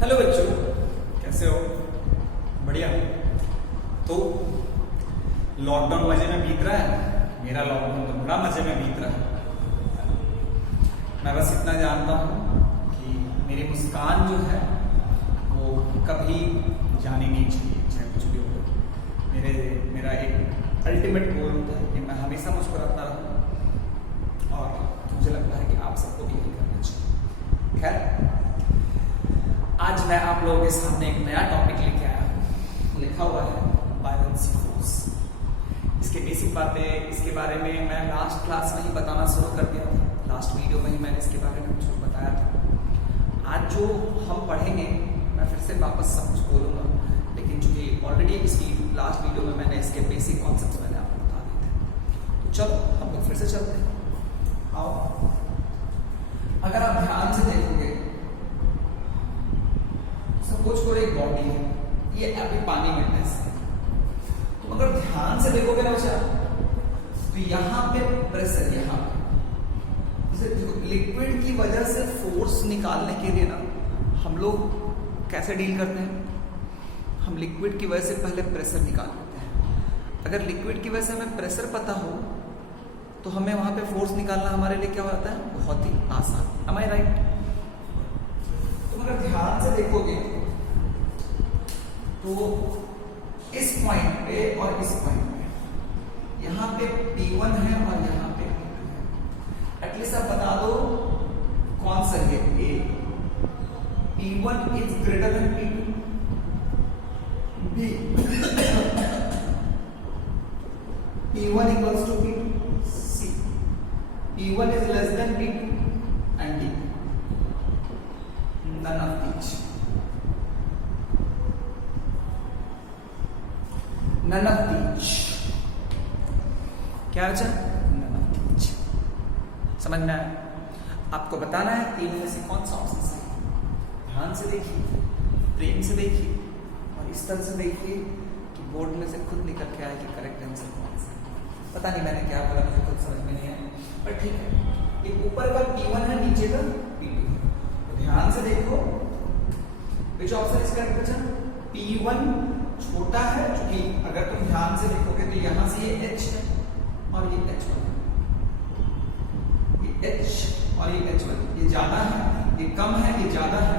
Hello बच्चों, कैसे हो? बढ़िया। तो लॉकडाउन मजे में बीत रहा है। मेरा लॉकडाउन तो बड़ा मजे में बीत रहा है। मैं बस इतना जानता हूँ कि मेरी मुस्कान जो है वो कभी जानी नहीं चाहिए, चाहे कुछ भी हो। मेरा एक अल्टीमेट गोल होता है कि मैं हमेशा मुस्कुराता रहूँ, और मुझे लगता है कि आप सबको भी यही करना चाहिए। खैर, आज मैं आप लोगों के सामने एक नया टॉपिक लेके आया हूँ। लिखा हुआ है वायलेंसी फोर्स। इसके बेसिक बातें, इसके बारे में मैं लास्ट क्लास में ही बताना शुरू कर दिया था। लास्ट वीडियो में ही मैंने इसके बारे में कुछ बताया था। आज जो हम पढ़ेंगे मैं फिर से वापस सब कुछ बोलूँगा, लेकिन चूंकि ऑलरेडी इसकी लास्ट वीडियो में मैंने इसके बेसिक कॉन्सेप्ट मैंने आपको बता दिए थे। तो चलो हम लोग फिर से चलते हैं। आओ, अगर आप ध्यान से देखोगे, सपोज करो एक बॉडी है, ये अभी पानी में है। तो अगर ध्यान से देखोगे ना बच्चा, तो यहाँ पे प्रेशर, यहाँ पे देखो, लिक्विड की वजह से फोर्स निकालने के लिए ना हम लोग कैसे डील करते हैं? हम लिक्विड की वजह से पहले प्रेशर निकाल लेते हैं। अगर लिक्विड की वजह से हमें प्रेशर पता हो तो हमें वहां पे फोर्स निकालना हमारे लिए क्या होता है? बहुत ही आसान। Am I right? तो अगर ध्यान से देखोगे तो इस पॉइंट पे और इस पॉइंट पे, यहाँ पे P1 है और यहाँ पे P2 है। एटलीस्ट आप बता दो कौन सा है A? P1 is greater than P2, B P1 equals to P2, C P1 is less than P2 and D none of each, none of each। क्या बचा? none of each। समझ में आया? आपको बताना है तीन में से कौन सा ऑप्शन सही है। ध्यान से देखिए, प्रेम से देखिए, और इस तरह से देखिए कि बोर्ड में से खुद निकल के आए कि करेक्ट आंसर कौन सा है। पता नहीं मैंने क्या बोला, मुझे खुद समझ में नहीं आया, पर ठीक है। ये ऊपर का P1 है, नीचे का P2 है। तो ध्यान से देखो, विच ऑप्शन इज करेक्ट बचा? P1 छोटा है, क्योंकि अगर तुम ध्यान से देखोगे तो यहां से ये H है और ये H1 है, ये H और ये H1, ये ज्यादा है, ये कम है, ये ज्यादा है।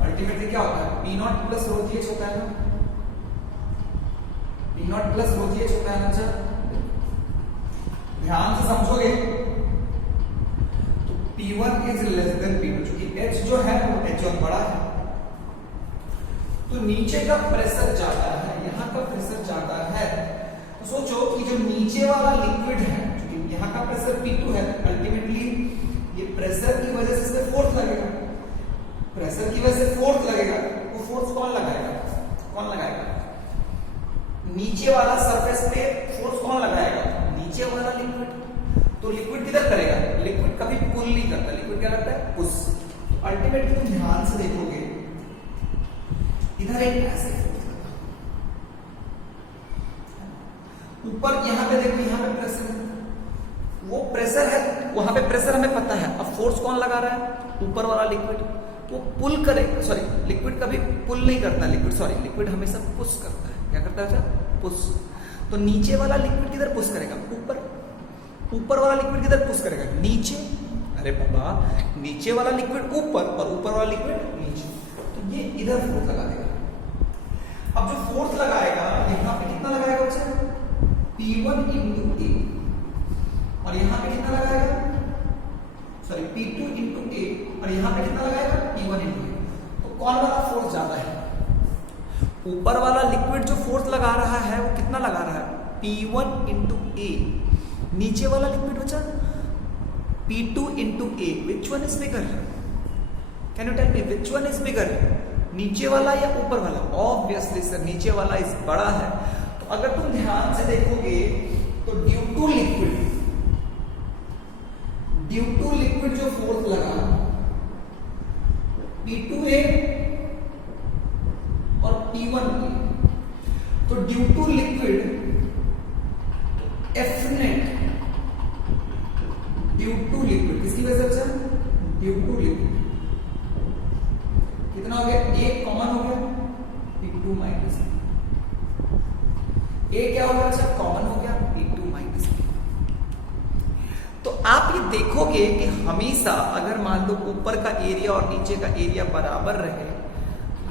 अल्टीमेटली क्या होता है? P0 प्लस रो जी एच होता है ना, P0 प्लस रो जी एच होता है ना। सर ध्यान से समझोगे तो P1 is less than P2, क्योंकि H जो है वो H1 बड़ा है, तो नीचे का प्रेशर ज्यादा है, यहाँ का प्रेशर ज्यादा है। तो सोचो कि जो नीचे वाला लिक्विड है, क्योंकि यहाँ का प्रेशर P2 है, अल्टीमेटली ये प्रेशर की वजह से इसमें फोर्स लगेगा। प्रेशर की वजह से फोर्स लगेगा, वो फोर्स कौन लगाएगा? कौन लगाएगा? नीचे वाला सरफेस पे फोर्स कौन लगाएगा? नीचे वाला लिक्विड। तो लिक्विड किधर करेगा? लिक्विड कभी पुल नहीं करता, लिक्विड क्या करता है? पुश। अल्टीमेटली तुम ध्यान से देखोगे, इधर एक ऐसे ऊपर, यहाँ पे देखो, यहाँ पे प्रेशर है, वो प्रेशर है, वहां पे प्रेशर हमें पता है। अब फोर्स कौन लगा रहा है? ऊपर वाला लिक्विड। वो पुल करेगा, सॉरी लिक्विड कभी पुल नहीं करता, लिक्विड हमेशा पुश करता है। क्या करता है? पुश। तो नीचे वाला लिक्विड किधर पुश करेगा? ऊपर। ऊपर वाला लिक्विड किधर पुश करेगा? नीचे। अरे बाबा, नीचे वाला लिक्विड ऊपर और ऊपर वाला लिक्विड नीचे, तो ये इधर फोर्स लगा देगा। अब जो फोर्स लगाएगा, यहाँ पे कितना लगाएगा बच्चा? P1 इंटू A, और यहाँ पे कितना लगाएगा? सॉरी P2 इंटू A, और यहाँ पे कितना लगाएगा? P1 into A। तो कौन वाला फोर्स ज्यादा है? ऊपर वाला लिक्विड जो फोर्स लगा रहा है वो कितना लगा रहा है? P1 into A। नीचे वाला लिक्विड बचा P2 into A। Which one is bigger? Can you tell me which one is bigger? नीचे वाला या ऊपर वाला? ऑब्वियसली सर नीचे वाला इस बड़ा है। तो अगर तुम ध्यान से देखोगे तो ड्यू टू लिक्विड जो फोर्स लगा P2A और P1A, तो due to liquid F net, due to liquid किसकी वजह से? ड्यू टू लिक्विड कितना हो गया? 1 P2 माइनस P। ए क्या होगा अच्छा, कॉमन हो गया, P2 माइनस P। तो आप ये देखोगे कि हमेशा अगर मान लो ऊपर का एरिया और नीचे का एरिया बराबर रहे,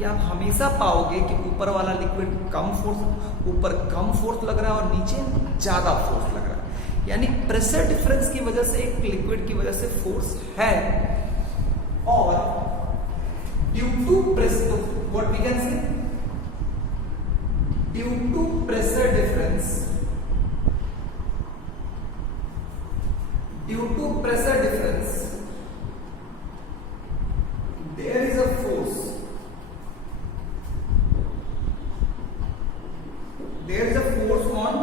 या आप हमेशा पाओगे कि ऊपर वाला लिक्विड कम फोर्स, ऊपर कम फोर्स लग रहा है और नीचे ज्यादा फोर्स लग रहा है। यानी प्रेशर डिफरेंस की वजह से एक लिक्विड की वजह से फोर्स है, और due to pressure, what we can say, due to pressure difference, due to pressure difference there is a force, there is a force on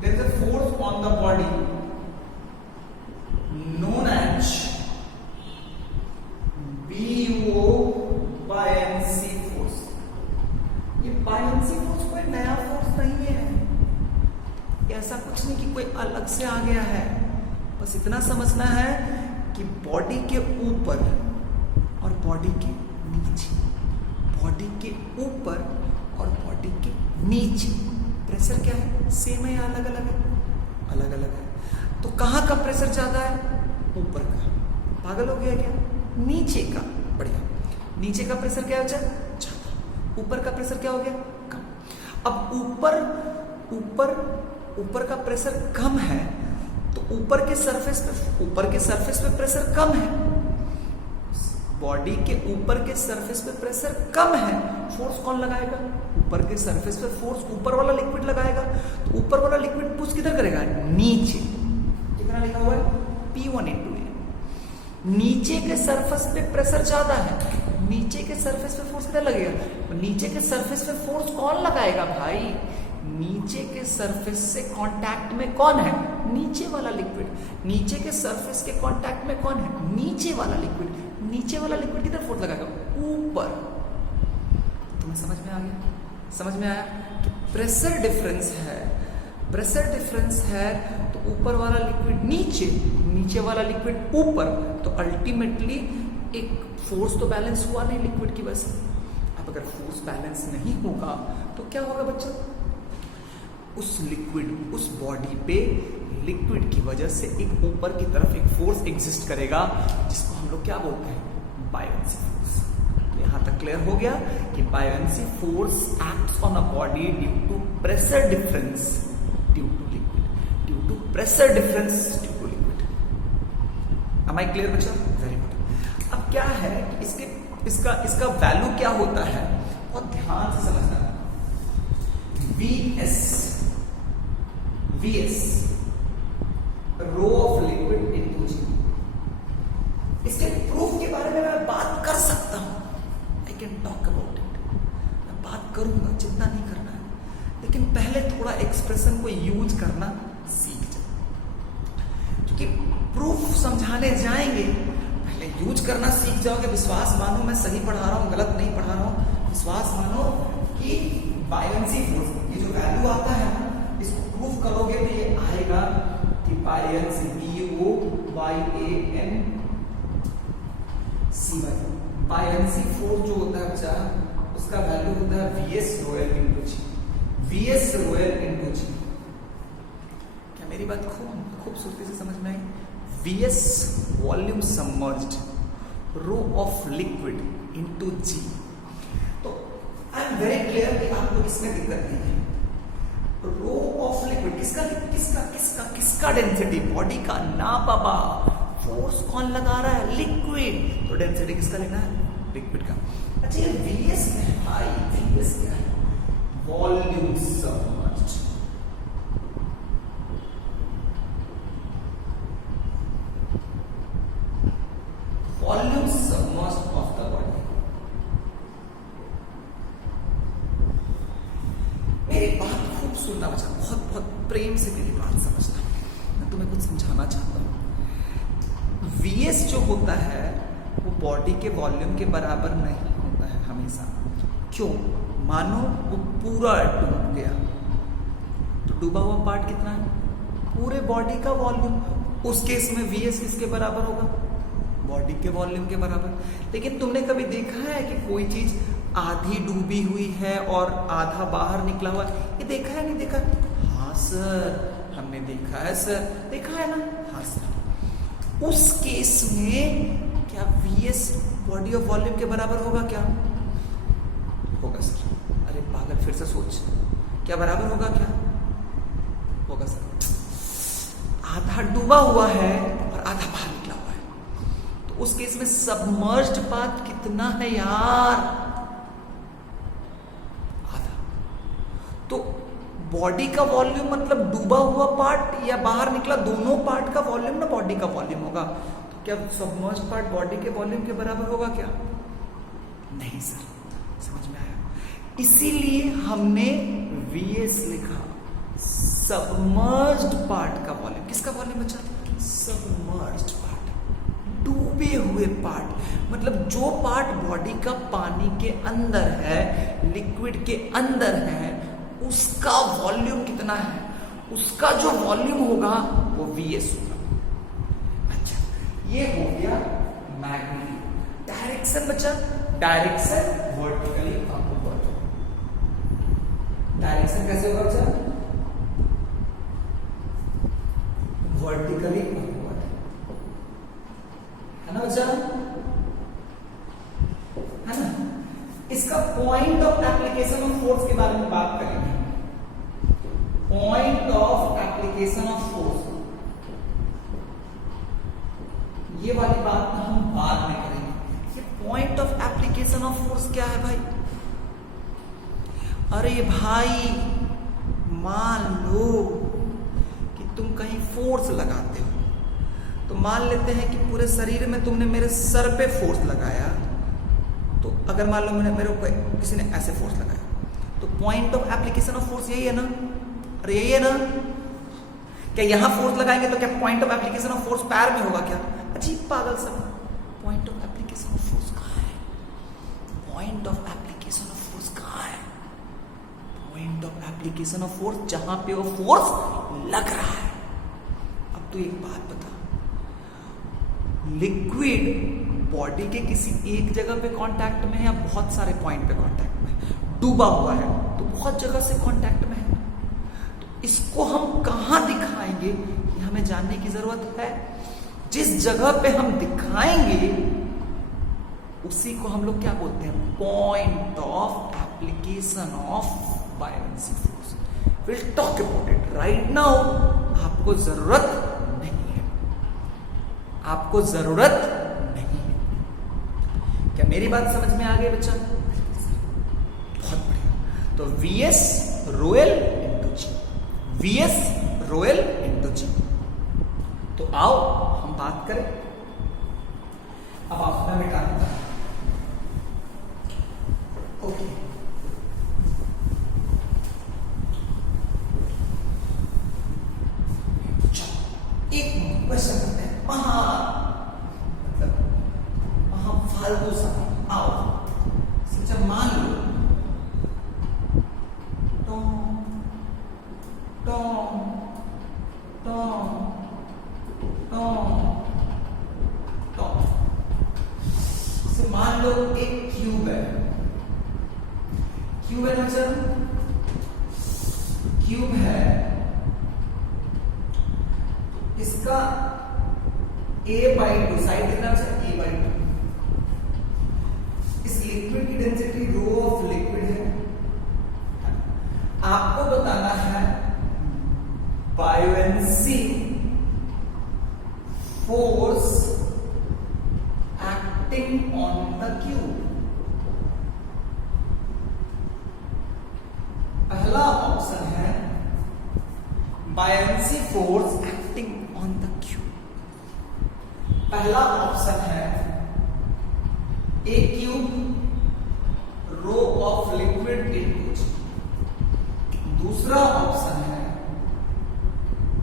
there is a force on the body known as BO buoyancy force। ये buoyancy force कोई नया force नहीं है, ऐसा कुछ नहीं कि कोई अलग से आ गया है। बस इतना समझना है कि बॉडी के ऊपर और बॉडी के नीचे, बॉडी के ऊपर और बॉडी के नीचे प्रेशर क्या है, सेम है या अलग अलग है? अलग अलग है। तो कहाँ का प्रेशर ज्यादा है? ऊपर का। पागल हो गया क्या? नीचे का। बढ़िया। नीचे का प्रेशर क्या हो जाए? ज्यादा। ऊपर का प्रेशर क्या हो गया? कम। अब ऊपर का प्रेशर कम है, तो ऊपर के सरफेस पे प्रेशर कम है, बॉडी के ऊपर के सरफेस पे प्रेशर कम है, फोर्स कौन लगाएगा? ऊपर के सरफेस पे फोर्स ऊपर वाला लिक्विड लगाएगा। तो ऊपर वाला लिक्विड पुश किधर करेगा? नीचे। कितना लिखा हुआ है? P1 × A। नीचे के सरफेस पे प्रेशर ज्यादा है, नीचे के सरफेस पे फोर्स कितना लगेगा? नीचे के सरफेस पे फोर्स कौन लगाएगा भाई? नीचे के सरफेस से कांटेक्ट में कौन है? नीचे वाला लिक्विड। नीचे के सरफेस के कांटेक्ट में कौन है? नीचे वाला लिक्विड। नीचे वाला लिक्विड किधर फोर्स लगाएगा? ऊपर। तुम्हें समझ में आ गया? समझ में आया कि प्रेशर डिफरेंस है, प्रेशर डिफरेंस है तो ऊपर वाला लिक्विड नीचे, नीचे वाला लिक्विड ऊपर, तो अल्टीमेटली एक फोर्स तो बैलेंस हुआ नहीं लिक्विड की वजह से। अब अगर फोर्स बैलेंस नहीं होगा तो क्या होगा बच्चों? उस लिक्विड, उस बॉडी पे लिक्विड की वजह से एक ऊपर की तरफ एक फोर्स एग्जिस्ट करेगा, जिसको हम लोग क्या बोलते हैं? Buoyancy force. यहां तक क्लियर हो गया कि buoyancy force acts on a body due to pressure difference due to liquid, due to pressure difference due to liquid. Am I clear बच्चा? Very good. अब क्या है कि इसका वैल्यू क्या होता है, और ध्यान से समझना। VS rho of liquid into g. इसके प्रूफ के बारे में मैं बात कर सकता हूं, I can talk about it, मैं बात करूंगा, जितना नहीं करना है, लेकिन पहले थोड़ा एक्सप्रेशन को यूज करना सीख जाओ, क्योंकि प्रूफ समझाने जाएंगे, पहले यूज करना सीख जाओगे। विश्वास मानो मैं सही पढ़ा रहा हूं, गलत नहीं पढ़ा रहा हूं। विश्वास मानो कि बायोएंसी फोर्स, ये जो वैल्यू आता है ना, इसको प्रूफ करोगे तो ये आएगा कि बायोएंसी BOYANCY, बायोएंसी फोर्स जो होता है बच्चा, उसका वैल्यू होता है VS rho L into g. VS rho L into g. क्या मेरी बात खूबसूरती से समझ में आई? VS volume submerged, rho of liquid into g. तो आई एम वेरी क्लियर कि आपको इसमें दिक्कत नहीं है। रो ऑफ लिक्विड किसका डेंसिटी? बॉडी का ना बाबा। फोर्स कौन लगा रहा है? लिक्विड। तो डेंसिटी किसका लेना है? लिक्विड का। अच्छा ये VS है भाई, VS क्या है? Volume submerged. Volume submerged of the body. मेरी बात खूब सुनना बच्चा, बहुत बहुत प्रेम से मेरी बात समझना, मैं तुम्हें कुछ समझाना चाहता हूं। VS जो होता है वो बॉडी के वॉल्यूम के बराबर नहीं होता है हमेशा। क्यों? मानो वो पूरा डूब गया, तो डूबा हुआ पार्ट कितना है? पूरे बॉडी का वॉल्यूम। उस केस में VS किसके बराबर होगा? बॉडी के वॉल्यूम के बराबर। लेकिन तुमने कभी देखा है कि कोई चीज आधी डूबी हुई है और आधा बाहर निकला हुआ है? ये देखा है, नहीं देखा? हाँ सर, हमने देखा है सर, देखा है ना? हाँ सर। उस केस में क्या Vs बॉडी ऑफ वॉल्यूम के बराबर होगा क्या? होगा सर। अरे पागल, फिर से सोच, क्या बराबर होगा क्या? होगा सर। आधा डूबा हुआ है और आधा बाहर निकला हुआ है, तो उस केस में सबमर्ज्ड पाथ कितना है यार? आधा। तो बॉडी का वॉल्यूम मतलब डूबा हुआ पार्ट या बाहर निकला, दोनों पार्ट का वॉल्यूम ना बॉडी का वॉल्यूम होगा। तो क्या सबमर्ज्ड पार्ट बॉडी के वॉल्यूम के बराबर होगा क्या? नहीं सर। समझ में आया? इसीलिए हमने Vs लिखा, सबमर्ज्ड पार्ट का वॉल्यूम। किसका वॉल्यूम बचा? सबमर्ज्ड पार्ट, डूबे हुए पार्ट। मतलब जो पार्ट बॉडी का पानी के अंदर है, लिक्विड के अंदर है, उसका वॉल्यूम कितना है, उसका जो वॉल्यूम होगा वो Vs होगा। अच्छा, ये हो गया मैग्नीट्यूड। डायरेक्शन बचा, डायरेक्शन वर्टिकली अपवर्ड। डायरेक्शन कैसे होगा बच्चा? वर्टिकली अपवर्ड, है ना बच्चा? है ना? इसका point of application of force के बारे में बात करेंगे। Point of application of force, ये वाली बात हम बाद में करेंगे। ये point of application of force क्या है भाई? अरे भाई, मान लो कि तुम कहीं फोर्स लगाते हो, तो मान लेते हैं कि पूरे शरीर में तुमने मेरे सर पे फोर्स लगाया। तो अगर मान लो मेरे को किसी ने ऐसे फोर्स लगाया, तो point of application of force यही है ना? अरे यही है ना? क्या यहां फोर्स लगाएंगे तो क्या point of application of force पैर में होगा क्या? अजीब पागल सब। Point of application of force कहां है? Point of application of force कहां है? Point of application of force जहां पे वो फोर्स लग रहा है। अब तो एक बात बता, लिक्विड बॉडी के किसी एक जगह पे कांटेक्ट में है या बहुत सारे पॉइंट पे कांटेक्ट में? डूबा हुआ है तो बहुत जगह से कांटेक्ट में है। तो इसको हम कहां दिखाएंगे ये हमें जानने की जरूरत है। जिस जगह पे हम दिखाएंगे उसी को हम लोग क्या बोलते हैं? Point of application of bioenergy force. Will talk about it right now. आपको जरूरत नहीं है, आपको जरूरत नहीं है। क्या मेरी बात समझ में आ गई बच्चा? बहुत बढ़िया। तो Vs Roel into g, Vs Roel into g. तो आओ हम बात करें। अब आपको मैं मिटा दूंगा। ओके, एक क्वेश्चन करते हैं फालतू सा। आओ, जब मान लो मान लो एक क्यूब है। क्यूब है ना सर? क्यूब है, इसका a/2 साइड कितना है? a/2। इस लिक्विड की डेंसिटी रो ऑफ लिक्विड है। आपको बताना है buoyancy force acting on the cube. पहला ऑप्शन है buoyancy force acting on the cube. पहला ऑप्शन है a cube rho of liquid into g. दूसरा ऑप्शन है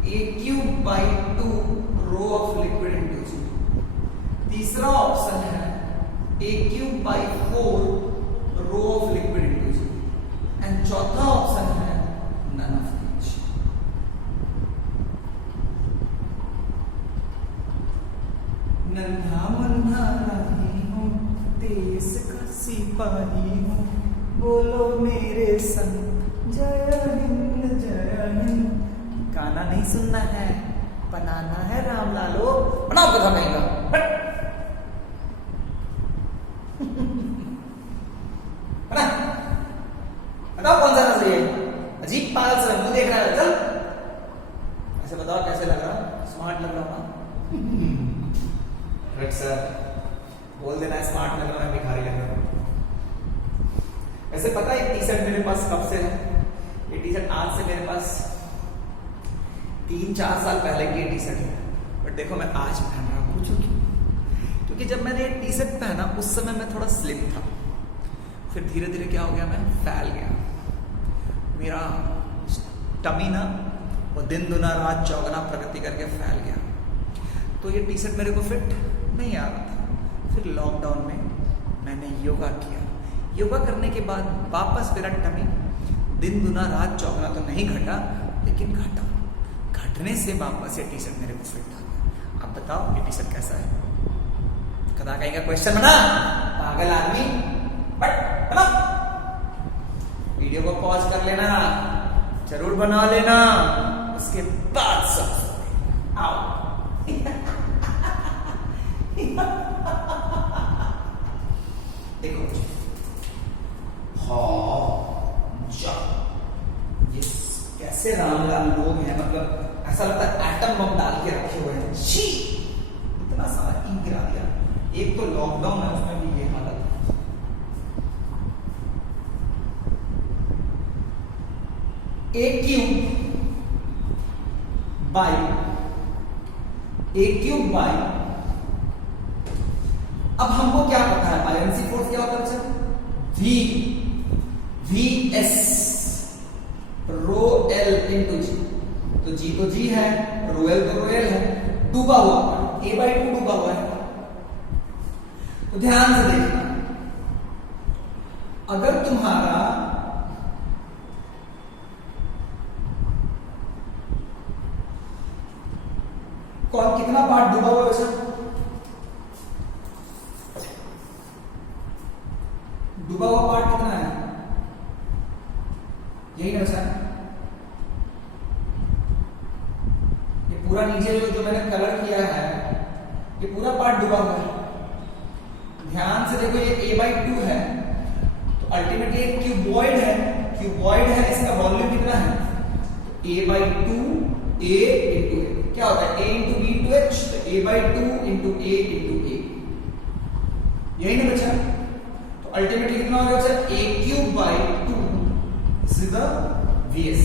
a³/2 rho of liquid into g. तीसरा ऑप्शन है a³/4 rho of liquid into g. And चौथा option है none of each. नन्हा मुन्ना राही हूँ, देश का सिपाही हूँ, बोलो मेरे संग जय हिंद जय हिंद। गाना नहीं सुनना है, बनाना है राम लालो। बनाओ कथा कहेगा। बताओ कौन सा नजर है? अजीब पागल सा मुंह देख रहा है। चल ऐसे बताओ कैसे लग रहा? स्मार्ट लग रहा हूँ। सर बोल देना स्मार्ट लग रहा है, भिखारी लग रहा हूँ। वैसे पता है टी शर्ट मेरे पास कब से है? ये टी शर्ट आज से मेरे पास 3-4 साल पहले की टी शर्ट है, बट देखो मैं आज पहन रहा हूँ। पूछो क्यों? क्योंकि जब मैंने ये टी शर्ट पहना उस समय मैं थोड़ा स्लिम था, फिर धीरे धीरे क्या हो गया, मैं फैल गया। मेरा टमी ना वो दिन दुना रात चौगुना प्रगति करके फैल गया। तो ये टी शर्ट मेरे को फिट नहीं आ रहा था। फिर लॉकडाउन में मैंने योगा किया। योगा करने के बाद वापस मेरा टमी दिन दुना रात चौगुना तो नहीं घटा, लेकिन घटा। घटने से वापस ये टी शर्ट मेरे को फिट आ गया। अब बताओ ये टी शर्ट कैसा है? कदा कहीं का क्वेश्चन बना पागल आदमी। बट बना वीडियो को पॉज कर लेना, जरूर बना लेना, उसके बाद सब आओ। देखो हाँ ये कैसे रामलाल लोग हैं, मतलब ऐसा लगता है एटम बम डाल के रखे हुए हैं। छी इतना सारा इंक गिरा दिया। एक तो लॉकडाउन है उसमें भी ये हालत। ए क्यूब बाई अब हमको क्या पता है बायलेंसी फोर्स क्या होता है? V S rho L into g. तो जी तो जी है, रो एल तो रो एल है, डूबा हुआ A/2 डूबा हुआ है। तो ध्यान से देखना, अगर तुम्हारा कौन कितना पार्ट डूबा हुआ है वैसे? डूबा हुआ पार्ट कितना है? यही ना बचा। ये पूरा नीचे जो मैंने कलर किया है, ये पूरा पार्ट डूबा हुआ है। ध्यान से देखो, ये A/2 है, तो अल्टीमेटली एक क्यूबॉइड है। क्यूबॉइड है, इसका वॉल्यूम कितना है? तो A/2 A इंटू A क्या होता है? A into B into H, तो A/2 into A into A। यही ना बचा। तो अल्टीमेटली कितना हो गया? A³/2 this is the VS।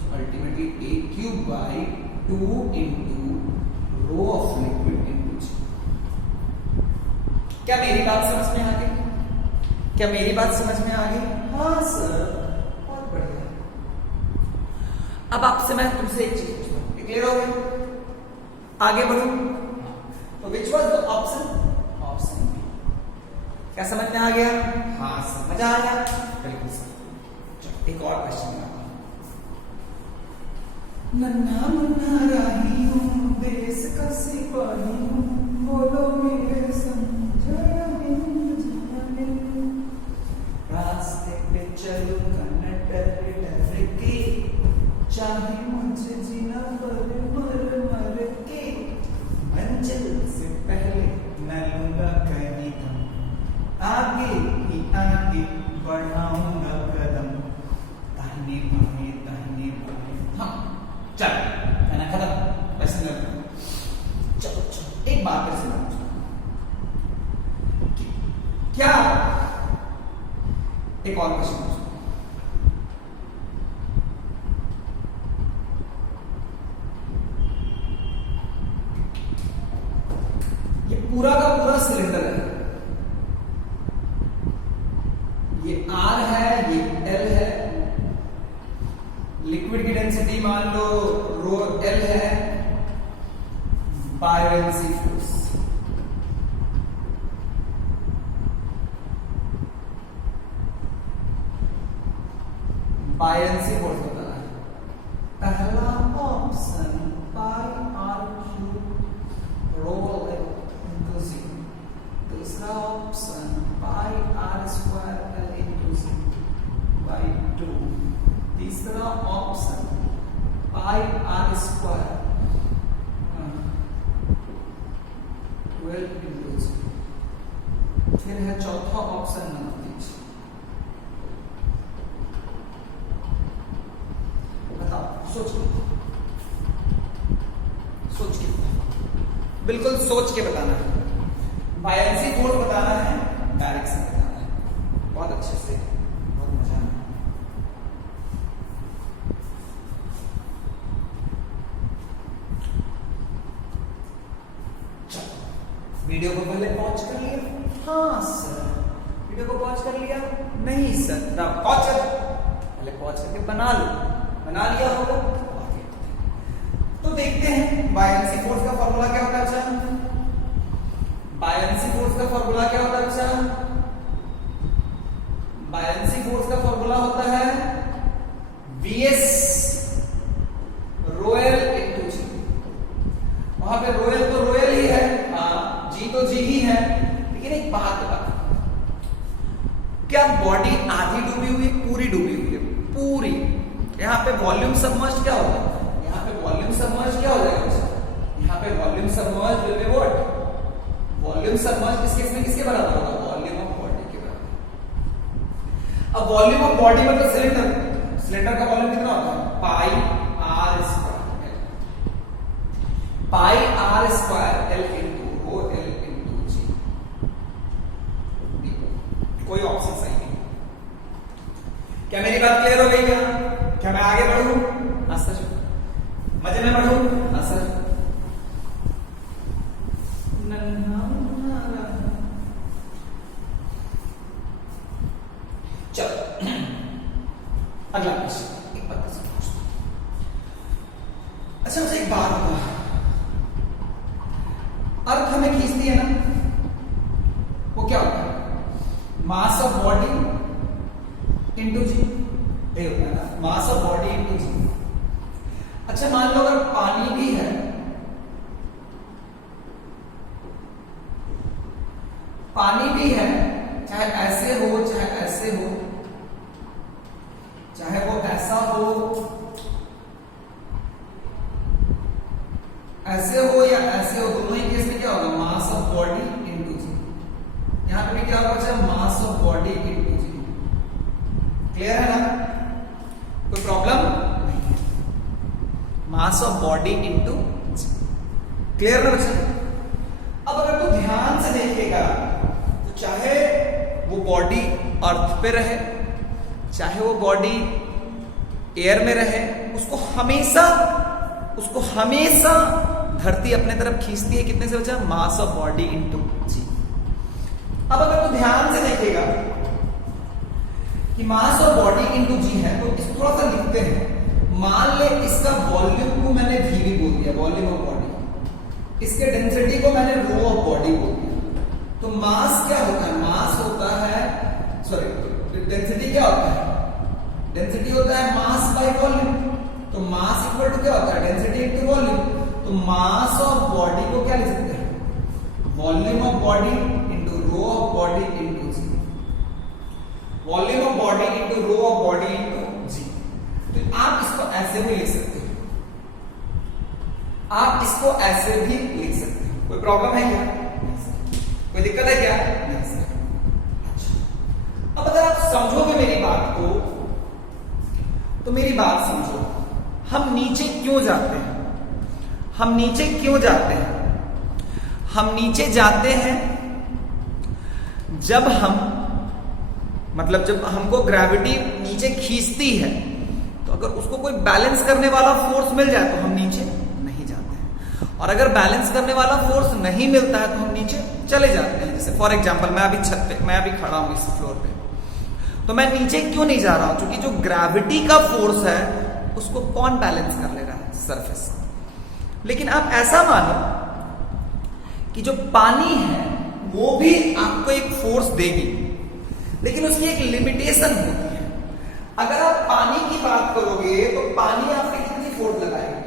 So ultimately A³/2 into rho of liquid into G। क्या मेरी बात समझ में आ गई? क्या मेरी बात समझ में आ गई? हाँ सर, बहुत बढ़िया। अब आपसे मैं तुमसे एक चीज पूछता हूँ, क्लियर हो गया? आगे बढ़ू तो which was the option? Option B. क्या समझ में आ गया? हाँ समझ आ गया, बिल्कुल सर। एक और क्वेश्चन लगाता हूं। नन्हा मुन्ना राही हूं, देश का सिपाही हूं, बोलो मेरे संग जय हिंद जय हिंद। रास्ते पे चलूंगा न डर डर के, चाहे मुझे जीना पड़े मर मर के, मंजिल से पहले न लूंगा कहीं दम, आगे ही आगे बढ़ाऊंगा कदम, दाहिने बाएं दाहिने बाएं। हाँ चल मैंने खत्म वैसे चलो चलो एक बात फिर से क्या एक और क्वेश्चन पूछो। ये पूरा का पूरा सिलेंडर है, ये R है, ये L है, लिक्विड की डेंसिटी मान लो रो L है, बायोएंसी फोर्स बायोएंसी फोर्स बताना है। पहला ऑप्शन पाई R क्यूब रो L 12 इंटू जी। फिर है चौथा ऑप्शन नंबर 3। बताओ, सोच के बिल्कुल सोच के बताना है। बायएंसी फोर्स बताना है, डायरेक्शन बताना है, बहुत अच्छे से, बहुत मजा आना। चलो, वीडियो को पहले पॉज कर लिया? हाँ सर। वीडियो को पॉज कर लिया? नहीं सर। ना पॉज कर, पहले पॉज करके बना लो। बना लिया होगा तो देखते हैं बायएंसी फोर्स का फॉर्मूला क्या होता है। अच्छा, बायएंसी फोर्स का फॉर्मूला क्या होता है? अच्छा, बायएंसी फोर्स का फॉर्मूला होता है Vs रो एल इंटू जी। वहां पे रो एल तो रो एल ही है, हाँ, जी तो जी ही है। लेकिन एक बात बता, क्या बॉडी आधी डूबी हुई, पूरी डूबी हुई है? पूरी। यहाँ पे वॉल्यूम सबमर्ज्ड क्या होता है? वॉल्यूम सबमर्ज क्या हो जाएगा? यहाँ पे volume submerge will be what? Volume submerge इस केस में किसके बराबर होगा? वॉल्यूम ऑफ बॉडी के बराबर। अब वॉल्यूम ऑफ बॉडी मतलब सिलेंडर, सिलेंडर का वॉल्यूम कितना होता है? Pi R square, pi R square L into rho L into g. कोई ऑप्शन सही नहीं। क्या मेरी बात क्लियर हो गई? क्या मैं आगे बढ़ूं? हाँ सर। मजे में बढ़ू? हाँ सर। चलो अगला क्वेश्चन एक बात से पूछता हूं। अच्छा मुझे एक बात बता, अर्थ हमें खींचती है ना, वो क्या होता है? मास ऑफ बॉडी इंटू जी। ये होता है ना, मास ऑफ बॉडी इंटू जी। अच्छा मान लो अगर पानी भी है, पानी भी है, चाहे ऐसे हो चाहे ऐसे हो, चाहे वो ऐसा हो, ऐसे हो या ऐसे हो, दोनों ही केस में क्या होगा? Mass of body into g. यहां पे भी क्या होगा? Mass of body into g. Clear है ना? कोई problem? Mass of body into g. Clear ना बच्चा? अब अगर तू ध्यान से देखेगा तो चाहे वो बॉडी अर्थ पे रहे, चाहे वो बॉडी एयर में रहे, उसको हमेशा धरती अपने तरफ खींचती है। कितने से बच्चा? मास ऑफ बॉडी इंटू जी। अब अगर तू ध्यान से देखेगा कि मास ऑफ बॉडी इंटू जी है तो इसको थोड़ा सा लिखते हैं। मान ले इसका वॉल्यूम को मैंने वी बोल दिया, वॉल्यूम ऑफ बॉडी। इसके डेंसिटी को मैंने रो ऑफ बॉडी बोल दिया। तो मास क्या होता है? मास होता है, सॉरी, डेंसिटी क्या होता है? डेंसिटी होता है मास बाय वॉल्यूम। तो मास इक्वल टू क्या होता है? Density into volume. तो मास ऑफ बॉडी को क्या लिख सकते हैं? Volume of body into rho of body into g. Volume of body into rho of body into g. तो आप इसको ऐसे भी लिख सकते हो, आप इसको ऐसे भी लिख सकते हो। कोई प्रॉब्लम है क्या? नहीं सर। कोई दिक्कत है क्या? नहीं सर। अच्छा, अब अगर आप समझोगे मेरी बात को तो मेरी बात समझो, हम नीचे क्यों जाते हैं? हम नीचे क्यों जाते हैं? हम नीचे जाते हैं जब हम, मतलब जब हमको ग्रेविटी नीचे खींचती है, तो अगर उसको कोई बैलेंस करने वाला फोर्स मिल जाए तो हम नीचे नहीं जाते हैं, और अगर बैलेंस करने वाला फोर्स नहीं मिलता है तो हम नीचे चले जाते हैं। जैसे फॉर एग्जांपल मैं अभी छत पे, मैं अभी खड़ा हूं इस फ्लोर पे, तो मैं नीचे क्यों नहीं जा रहा हूं? क्योंकि जो ग्रेविटी का फोर्स है उसको कौन बैलेंस कर ले रहा है? सरफेस। लेकिन आप ऐसा मानो कि जो पानी है वो भी आपको एक फोर्स देगी, लेकिन उसकी एक लिमिटेशन होती है। अगर आप पानी की बात करोगे तो पानी आप पे कितनी फोर्स लगाएगी?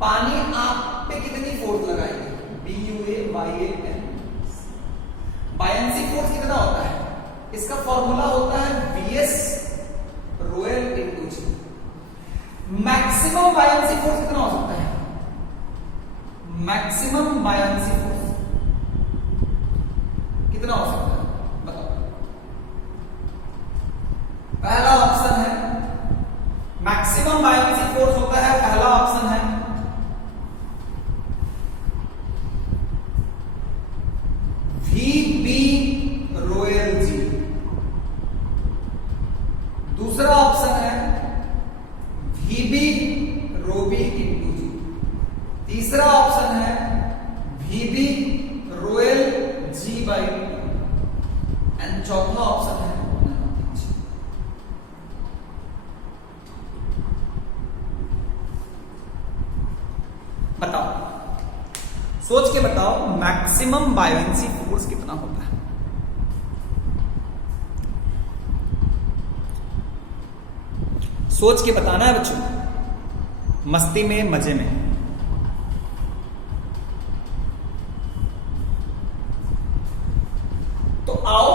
पानी आप पे कितनी फोर्स लगाएगी? BUA/N। बायएंसी फोर्स कितना होता है? इसका फॉर्मूला होता है Vs रो एल इंटू जी। मैक्सिमम बायएंसी फोर्स कितना हो सकता है? मैक्सिमम बायएंसी फोर्स कितना हो सकता है बताओ। पहला ऑप्शन है मैक्सिमम बायोलेंसी फोर्स होता है, पहला ऑप्शन है VB रोयल जी। दूसरा ऑप्शन है VB रोबी इंटू जी। तीसरा ऑप्शन है VB रोयल जी बाई एंड चौथा ऑप्शन है बताओ, सोच के बताओ मैक्सिमम बायोलेंसी फोर्स कितना होता है। सोच के बताना है बच्चों, मस्ती में मजे में। तो आओ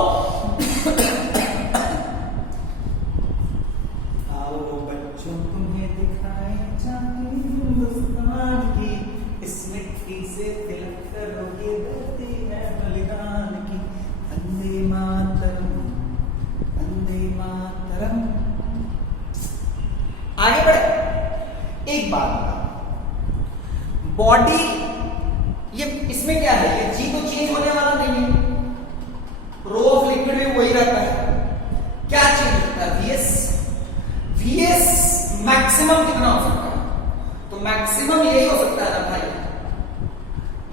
आओ बच्चों तुम्हें दिखाए जाते हिंदुस्तान की, इस मिट्टी से तिलक करोगे धरती है बलिदान की। वंदे मातरम वंदे मातरम। आगे बढ़े। एक बात बॉडी, ये इसमें क्या है, ये जी तो चेंज होने वाला नहीं है, रो ऑफ लिक्विड में वही रहता है। क्या चेंज होता है, वीएस। वीएस मैक्सिमम कितना हो सकता है, तो मैक्सिमम यही हो सकता है ना भाई,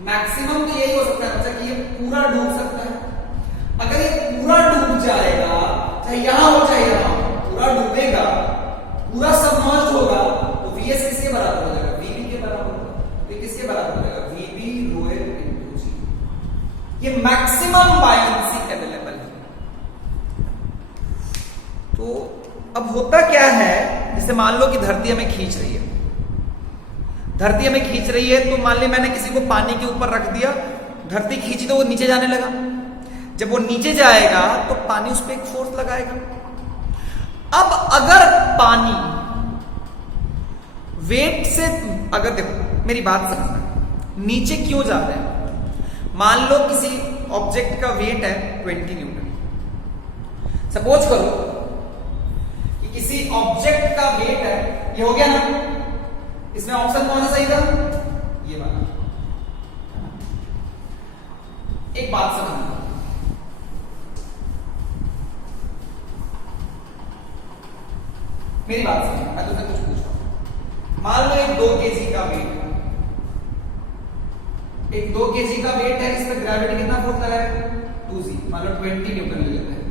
मैक्सिमम तो यही हो सकता है बच्चा कि ये पूरा डूब सकता है। अगर ये पूरा डूब जाएगा, चाहे यहां हो चाहे यहां, पूरा डूबेगा, पूरा सबमर्ज होगा, तो वीएस किसके बराबर हो जाएगा, वीबी के बराबर होगा। तो किसके बराबर हो जाएगा, वीबी रोयल इनटू जी। ये मैक्सिमम बायोलेंसी अवेलेबल है। तो अब होता क्या है, जैसे मान लो कि धरती हमें खींच रही है, धरती हमें खींच रही है, तो मान ली मैंने किसी को पानी के ऊपर रख दिया, धरती खींची तो वो नीचे जाने लगा। जब वो नीचे जाएगा तो पानी उस पर एक फोर्स लगाएगा। अब अगर पानी वेट से, अगर देखो मेरी बात समझना, नीचे क्यों जा रहे हैं, मान लो किसी ऑब्जेक्ट का वेट है 20 न्यूटन। सपोज करो कि किसी ऑब्जेक्ट का वेट है, ये हो गया ना, इसमें ऑप्शन कौन सा सही था, ये वाला। एक बात समझना, मेरी बात समझना, मैं तुमसे कुछ पूछ रहा हूं। मान लो एक 2 kg का वेट है, एक 2 kg का वेट है, इस पर ग्रेविटी कितना फोर्स लगाएगा, 2g, मान लो 20 न्यूटन ले लेते हैं।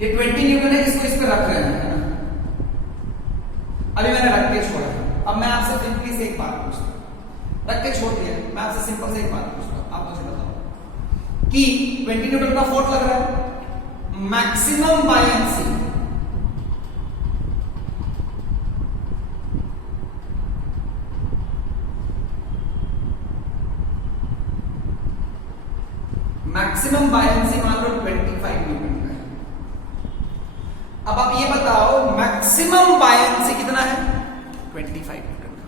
ये 20 न्यूटन है, इसको इस पे रख रहे हैं, है ना। अभी मैंने रख के छोड़ा, अब मैं आपसे सिंपली से एक बात पूछता हूं, रख के छोड़ दिया, मैं आपसे सिंपल से एक बात पूछता हूं, आप मुझे बताओ कि 20 न्यूटन का फोर्स लग रहा है, मैक्सिमम बायोलेंसी मान लो 25 न्यूटन का है। अब आप ये बताओ मैक्सिमम बायोलेंसी कितना है, 25 न्यूटन का।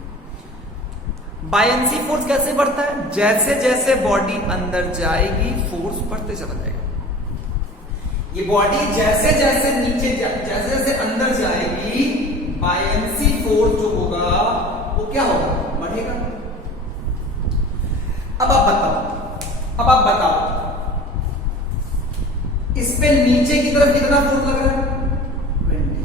बायोलेंसी फोर्स कैसे बढ़ता है, जैसे जैसे बॉडी अंदर जाएगी फोर्स बढ़ते चला जाएगा। ये बॉडी जैसे जैसे नीचे जैसे जैसे अंदर जाएगी, बायोलेंसी फोर्स जो होगा वो क्या होगा, बढ़ेगा। अब आप बताओ इस पे नीचे की तरफ कितना फोर्स लग रहा है, 20।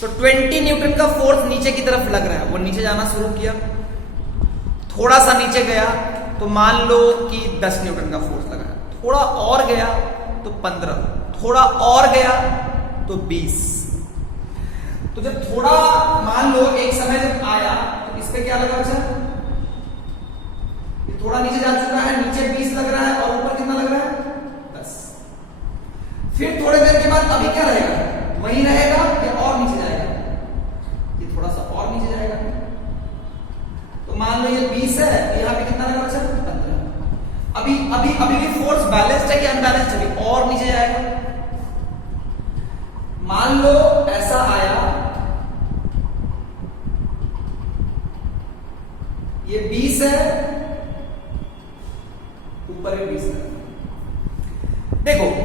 तो 20 न्यूटन का फोर्स नीचे की तरफ लग रहा है, वो नीचे जाना शुरू किया, थोड़ा सा नीचे गया तो मान लो कि 10 न्यूटन का फोर्स लगा, थोड़ा और गया तो 15, थोड़ा और गया तो 20। तो जब थोड़ा मान लो एक समय जब आया तो इस पे क्या लगा बच्चा, ये थोड़ा नीचे जा चुका है, नीचे 20 लग रहा है और ऊपर कितना लग रहा है, 10। फिर थोड़ी देर के बाद अभी क्या रहेगा, वही रहेगा या और नीचे जाएगा, ये थोड़ा सा और नीचे जाएगा। तो मान लो ये 20 है, यहां पे कितना लगा बच्चा, 15। अभी भी फोर्स बैलेंस्ड है कि अनबैलेंस्ड है, और नीचे जाएगा। मान लो ऐसा आया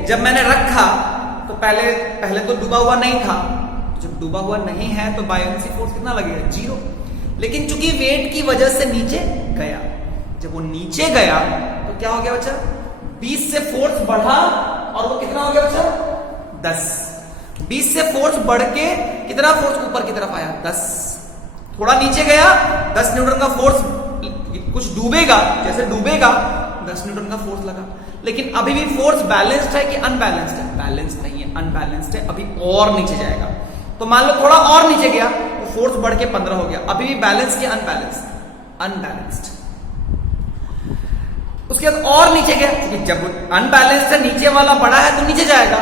जब मैंने रखा तो पहले तो डूबा हुआ नहीं था। जब डूबा हुआ नहीं है तो बायोंसी फोर्स कितना लगेगा? 0। लेकिन चूंकि वेट की वजह से नीचे गया, जब वो नीचे गया तो क्या हो गया बच्चा? 20 से फोर्स बढ़ा और वो कितना हो गया बच्चा? 10। 20 से फोर्स बढ़ के कितना फोर्स ऊपर की तरफ आया? 10। थोड़ा नीचे गया, 10 न्यूटन का फोर्स, कुछ डूबेगा, जैसे डूबेगा 10 न्यूटन का फोर्स लगा। लेकिन अभी भी फोर्स बैलेंस्ड है कि अनबैलेंस्ड है? बैलेंस्ड नहीं है, अनबैलेंस्ड है, अभी और नीचे जाएगा। तो मान लो थोड़ा और नीचे गया तो फोर्स बढ़ के 15 हो गया, अभी भी बैलेंस की अनबैलेंस्ड? अनबैलेंस्ड। उसके बाद और नीचे गया, क्योंकि जब अनबैलेंस्ड है, नीचे वाला बड़ा है तो नीचे जाएगा।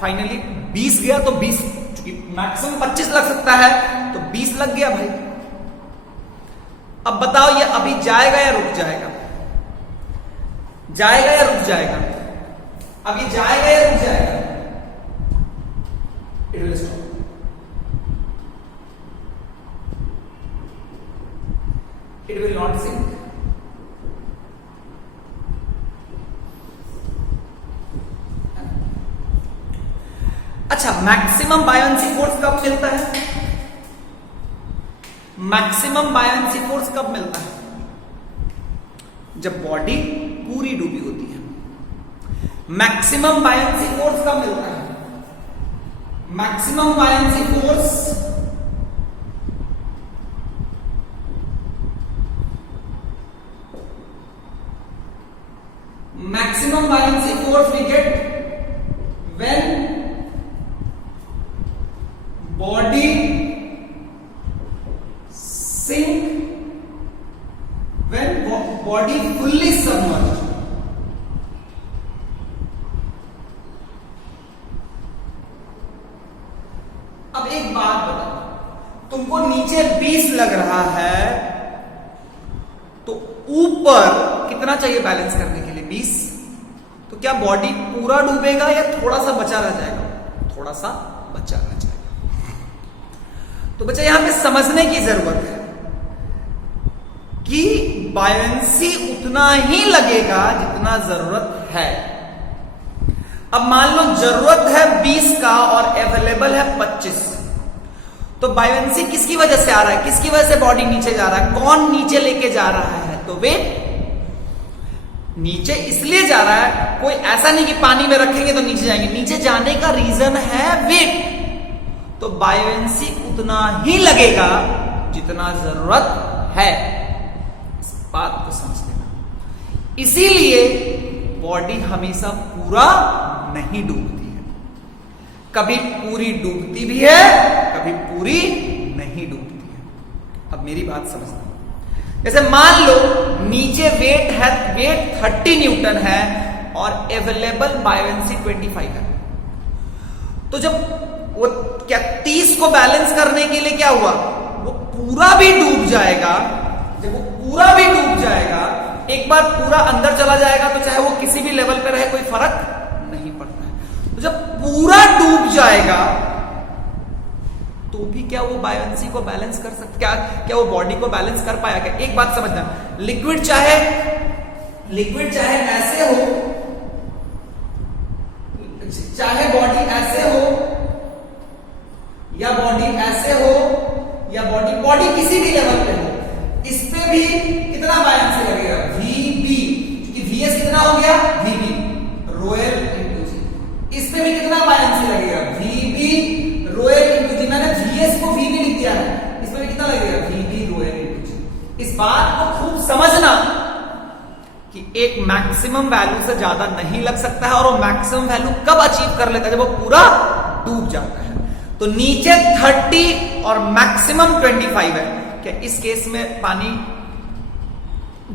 फाइनली 20 गया तो 20, क्योंकि मैक्सिमम 25 लग सकता है तो 20 लग गया भाई। अब बताओ ये अभी जाएगा या रुक जाएगा? जाएगा या रुक जाएगा? अब ये जाएगा या रुक जाएगा? It will stop. It will not sink. अच्छा, मैक्सिमम बायोंसी फोर्स कब मिलता है? मैक्सिमम बायोंसी फोर्स कब मिलता है? जब बॉडी पूरी डूबी होती है। मैक्सिमम बायोंसी फोर्स कब मिलता है? Maximum buoyancy force we get when body sink, when body fully submerged. अब एक बात बताओ, तुमको नीचे 20 लग रहा है तो ऊपर कितना चाहिए बैलेंस करने के लिए? 20। तो क्या बॉडी पूरा डूबेगा या थोड़ा सा बचा रह जाएगा? थोड़ा सा बचा रह जाएगा। तो बच्चा यहां पे समझने की जरूरत है कि बायोंसी उतना ही लगेगा जितना जरूरत है। अब मान लो जरूरत है 20 का और अवेलेबल है 25, तो बायोंसी किसकी वजह से आ रहा है? किसकी वजह से बॉडी नीचे जा रहा है? कौन नीचे लेके जा रहा है? तो वेट नीचे इसलिए जा रहा है, कोई ऐसा नहीं कि पानी में रखेंगे तो नीचे जाएंगे। नीचे जाने का रीजन है वेट। तो बायोंसी उतना ही लगेगा जितना जरूरत है। इस बात को समझ लेना। इसीलिए बॉडी हमेशा पूरा नहीं डूबती है, कभी पूरी डूबती भी है, कभी पूरी नहीं डूबती है। अब मेरी बात समझना। जैसे मान लो नीचे वेट है, वेट 30 न्यूटन है और अवेलेबल बायोंसी 25 है। तो जब वो क्या 30 को बैलेंस करने के लिए क्या हुआ? वो पूरा भी डूब जाएगा। जब वो पूरा भी डूब जाएगा, एक बार पूरा अंदर चला जाएगा तो चाहे वो किसी भी लेवल पे रहे कोई फर्क नहीं पड़ता है। तो जब पूरा डूब जाएगा तो भी क्या वो बायोंसी को बैलेंस कर सकता? क्या वो बॉडी को बैलेंस कर पाया? क्या? एक बात समझना, लिक्विड चाहे ऐसे हो, चाहे बॉडी ऐसे हो या बॉडी ऐसे हो या बॉडी किसी भी लेवल पे हो, इस पे भी कितना बायोंसी लगेगा? VB, क्योंकि VS कितना हो गया? VB रोयल इंटू जी। इस पे भी कितना बायोंसी लगेगा? VB रोयल इंटू जी। मैंने VS को VB लिख दिया है, इस पे भी कितना लगेगा? VB रोयल इंटू जी। इस बात को खूब समझना कि एक मैक्सिमम वैल्यू से ज्यादा नहीं लग सकता है। और वो मैक्सिमम वैल्यू कब अचीव कर लेता है? जब वो पूरा डूब जाता है। तो नीचे 30 और मैक्सिमम 25 है। क्या इस केस में पानी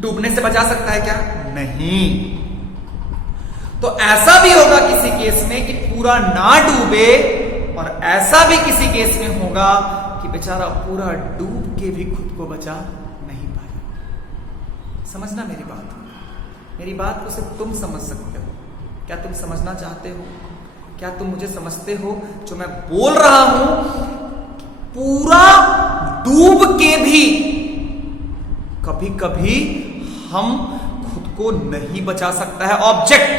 डूबने से बचा सकता है? क्या नहीं। तो ऐसा भी होगा किसी केस में कि पूरा ना डूबे, और ऐसा भी किसी केस में होगा कि बेचारा पूरा डूब के भी खुद को बचा नहीं पाया। समझना मेरी बात को सिर्फ तुम समझ सकते हो। क्या तुम समझना चाहते हो? क्या तुम मुझे समझते हो? जो मैं बोल रहा हूं, पूरा डूब के भी कभी कभी हम खुद को नहीं बचा सकता है ऑब्जेक्ट,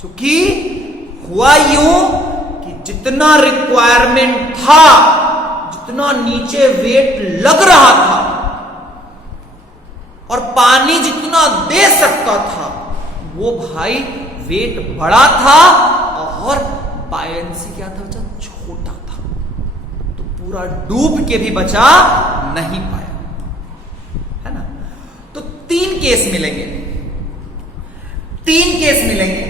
क्योंकि हुआ यूं कि जितना रिक्वायरमेंट था, जितना नीचे वेट लग रहा था और पानी जितना दे सकता था, वो भाई वेट बड़ा था और बायंसी क्या था, छोटा था, तो पूरा डूब के भी बचा नहीं पाया, है ना। तो तीन केस मिलेंगे, तीन केस मिलेंगे।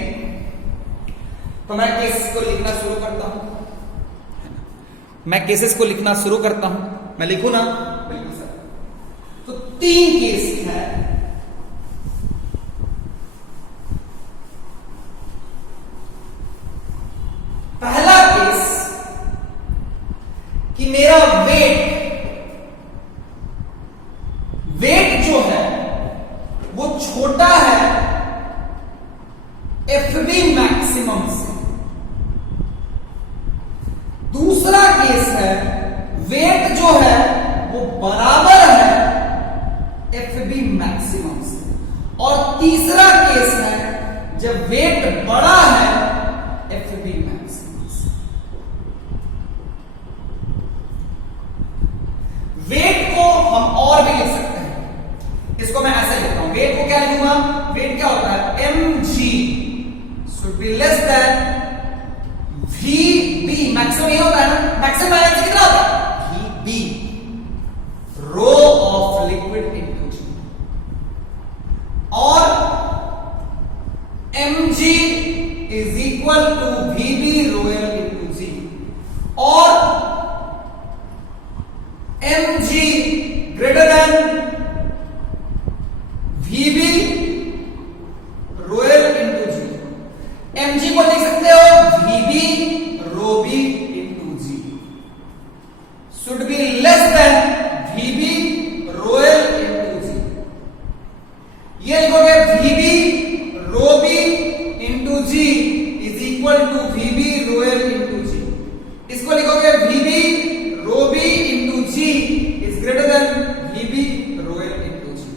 तो मैं केसेस को लिखना शुरू करता हूं, है ना। मैं केसेस को लिखना शुरू करता हूं, मैं लिखूं ना? बिल्कुल सर। तो तीन केस है। पहला केस कि मेरा वेट जो है वो छोटा है एफबी मैक्सिमम से। दूसरा केस है वेट जो है वो बराबर है एफबी मैक्सिमम से। और तीसरा केस है जब वेट बड़ा है एफबी मैक्सिमम से। वेट को हम और भी लिख सकते हैं, इसको मैं ऐसे लिखता हूं। वेट को क्या लिखूंगा? वेट क्या होता है? mg should be less than vb। Maximum ये होता है ना, मैक्सिमम बायंसी कितना होता है? vb rho of liquid into g. और mg is equal to vb rho L into g. और mg greater than vb rho L into g. mg को लिख सकते हो vb rho B into g. Should be less than vb rho L into g. ये लिखोगे vb rho B into g is equal to vb rho L into g. इसको लिखोगे vb rho B into g is greater than vb rho L into ji.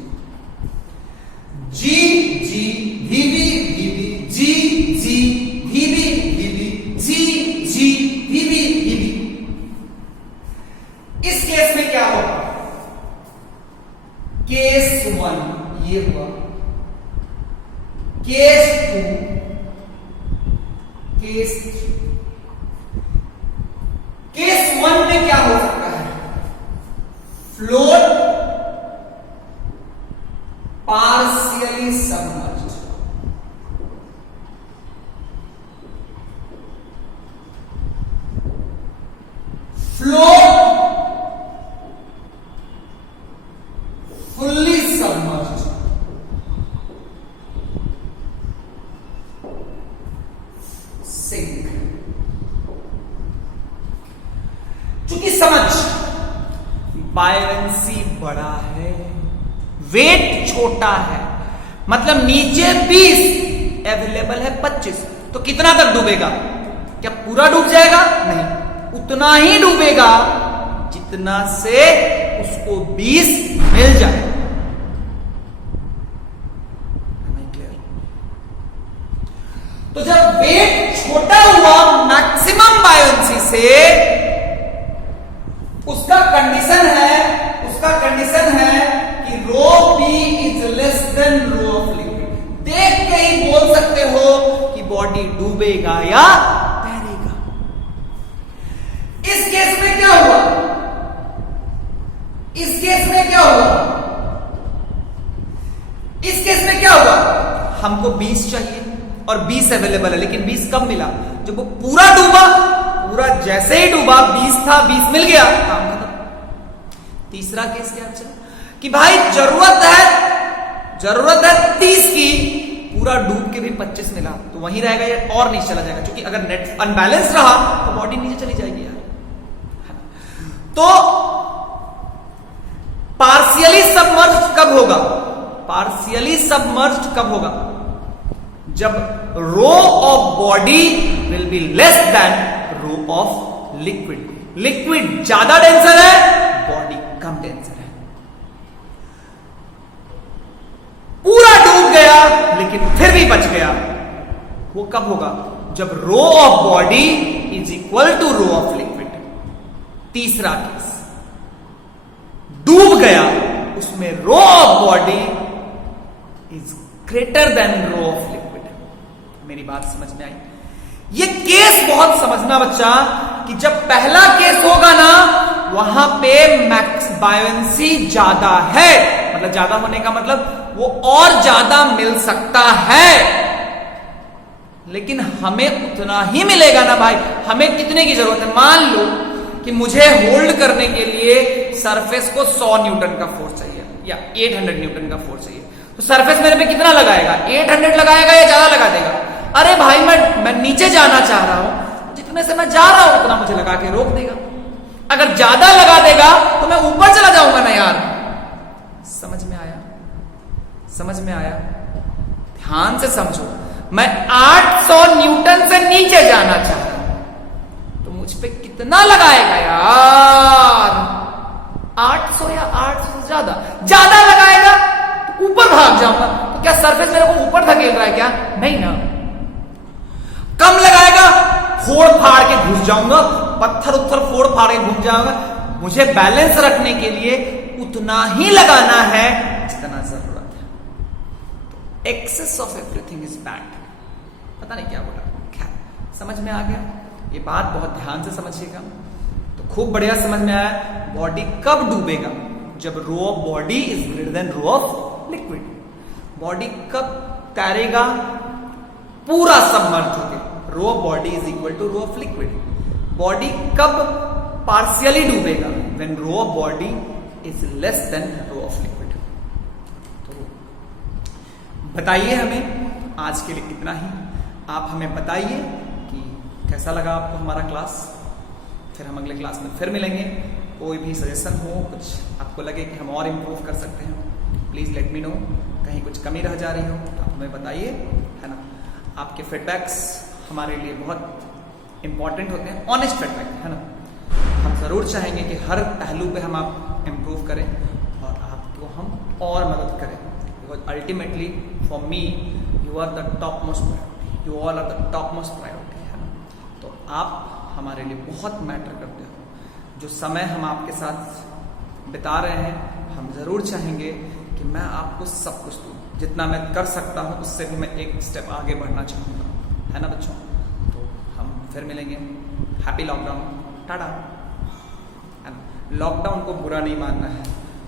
Ji ji vb vb ji ji vb vb ji ji vb vb। इस case में क्या होगा? Case 1 ये हुआ, case 2, case 3। Case 1 में क्या हो सकता है? Float partially submerged. Float fully submerged. Sink. चूंकि समझ, बायंसी बड़ा है, वेट छोटा है, मतलब नीचे 20 अवेलेबल है 25, तो कितना तक डूबेगा? क्या पूरा डूब जाएगा? नहीं, उतना ही डूबेगा जितना से उसको 20 मिल जाए। क्लियर? तो जब वेट छोटा हुआ मैक्सिमम बायंसी से, उसका कंडीशन है कि rho B is less than rho of liquid. देख के ही बोल सकते हो कि बॉडी डूबेगा या तैरेगा। इस केस में क्या हुआ? इस केस में क्या हुआ? हमको 20 चाहिए और 20 अवेलेबल है, लेकिन 20 कब मिला? जब वो पूरा डूबा, पूरा जैसे ही डूबा 20 था, 20 मिल गया, काम खत्म। तीसरा केस क्या चला कि भाई जरूरत है 30 की, पूरा डूब के भी 25 मिला, तो वहीं रहेगा ये और नीचे चला जाएगा, क्योंकि अगर नेट अनबैलेंस रहा तो बॉडी नीचे चली जाएगी यार। तो पार्शियली सबमर्ज्ड कब होगा? पार्शियली सबमर्ज्ड कब होगा? जब rho of body will be less than rho of liquid. Liquid ज्यादा डेंसर है, बॉडी कम डेंसर है। पूरा डूब गया लेकिन फिर भी बच गया, वो कब होगा? जब rho of body is equal to rho of liquid. तीसरा केस, डूब गया, उसमें rho of body is greater than rho of liquid. मेरी बात समझ में आई? ये केस बहुत समझना बच्चा, कि जब पहला केस होगा ना, वहां पे मैक्स बायोएंसी ज्यादा है, मतलब ज्यादा होने का मतलब वो और ज्यादा मिल सकता है, लेकिन हमें उतना ही मिलेगा ना भाई। हमें कितने की जरूरत है? मान लो कि मुझे होल्ड करने के लिए सरफेस को 100 न्यूटन का फोर्स चाहिए या 800 न्यूटन का फोर्स चाहिए, तो सरफेस मेरे पे कितना लगाएगा? 800 लगाएगा या ज्यादा लगा देगा? अरे भाई मैं नीचे जाना चाह रहा हूं, जितने से मैं जा रहा हूं उतना मुझे लगा के रोक देगा। अगर ज्यादा लगा देगा तो मैं ऊपर चला जाऊंगा ना यार। समझ में आया? समझ में आया? ध्यान से समझो, मैं 800 न्यूटन से नीचे जाना चाह रहा हूं, तो मुझ पे कितना लगाएगा यार? 800 या 800 से ज्यादा लगाएगा तो ऊपर भाग जाऊंगा। तो क्या सरफेस मेरे को ऊपर धकेल रहा है क्या? नहीं ना। कम लगाएगा, फोड़ फाड़ के घुस जाऊंगा, पत्थर उत्थर फोड़ फाड़ के घुस जाऊंगा। मुझे बैलेंस रखने के लिए उतना ही लगाना है जितना जरूरत है। तो excess of everything is bad. पता नहीं क्या बोला, खैर समझ में आ गया। ये बात बहुत ध्यान से समझिएगा। तो खूब बढ़िया समझ में आया। बॉडी कब डूबेगा? जब rho of body is greater than rho of liquid. Body कब तैरेगा? पूरा सबमर्ज होके। Rho of body is equal to rho of liquid. Body कब पार्शियली डूबेगा? When rho of body is less than rho of liquid. तो बताइए हमें, आज के लिए इतना ही। आप हमें बताइए कि कैसा लगा आपको हमारा क्लास। फिर हम अगले क्लास में फिर मिलेंगे। कोई भी सजेशन हो, कुछ आपको लगे कि हम और इम्प्रूव कर सकते हैं, प्लीज लेट मी नो। कहीं कुछ कमी रह जा रही हो तो आप हमें बताइए, है ना। आपके फीडबैक्स हमारे लिए बहुत इंपॉर्टेंट होते हैं, ऑनेस्ट फीडबैक, है ना। हम जरूर चाहेंगे कि हर पहलू पे हम आप इम्प्रूव करें और आपको हम और मदद करें, because ultimately for me you are the top most priority, you all are the top most priority, है ना। तो आप हमारे लिए बहुत मैटर करते हो। जो समय हम आपके साथ बिता रहे हैं, हम जरूर चाहेंगे कि मैं आपको सब कुछ दूँ, जितना मैं कर सकता हूँ उससे भी मैं एक स्टेप आगे बढ़ना चाहूँगा, है ना बच्चों। तो हम फिर मिलेंगे। Happy lockdown, Tata. लॉकडाउन को बुरा नहीं मानना है।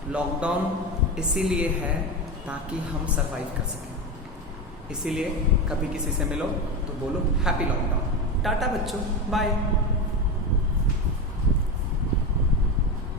लॉकडाउन इसीलिए है ताकि हम सरवाइव कर सकें। इसीलिए कभी किसी से मिलो तो बोलो हैप्पी लॉकडाउन। टाटा बच्चों, बाय।